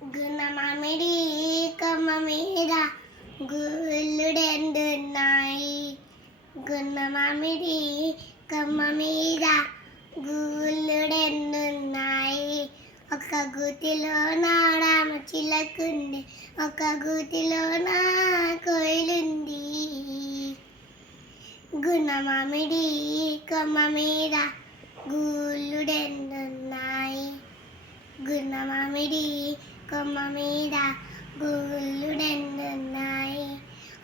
గున్న మామిడి కొమ్మ మీద గుళ్ళుడెండున్నాయి. గున్న మామిడి కొమ్మ మీద గుళ్ళుడెండున్నాయి. ఒక గూతిలో రామ చిలకుంది, ఒక గూతిలో కోయిలుంది. గున్న మామిడి కొమ్మ మీద గుళ్ళుడెండున్నాయి. గున్న మామిడి కొమ్మ మీద గుళ్ళుడెండున్నాయి.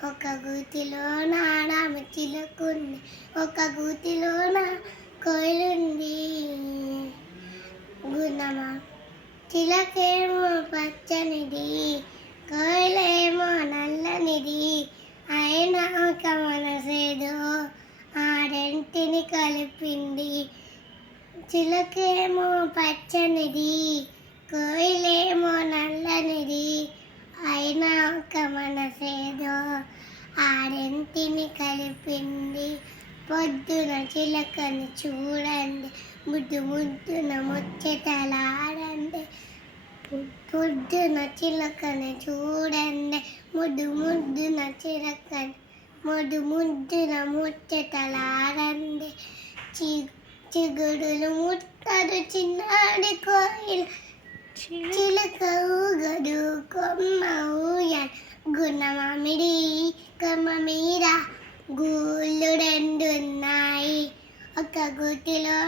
ఒక గూతిలో రామ చిలకుంది, ఒక గూతిలో కోయిలుంది. గున్నమా చిలకేమో పచ్చనిది, కోయిలేమో నల్లనిది. అయినా ఒక మనసేదో ఆ రెంటిని కలిపింది. చిలకేమో పచ్చనిది, కోయిలేమో నల్లనిది. అయినా ఒక మనసేదో ఆ రెంటిని కలిపింది. పొద్దున చిలకని చూడండి, ముద్దు ముద్దున ముచ్చటలాడండి. పొద్దున చిలకని చూడండి, ముద్దు ముద్దున ముచ్చటలాడండి. చిగురులు ముట్టదు చిన్నాడి కోయిలు, చిలక ఊగదు కొమ్మ ఊయల్. గున్న మామిడి కొమ్మ మీద గుళ్ళుడెండున్నాయి. ఒక గూతిలో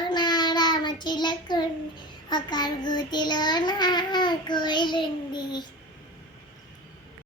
రామ చిలకుంది, ఒక గూతిలో కోయిలుంది.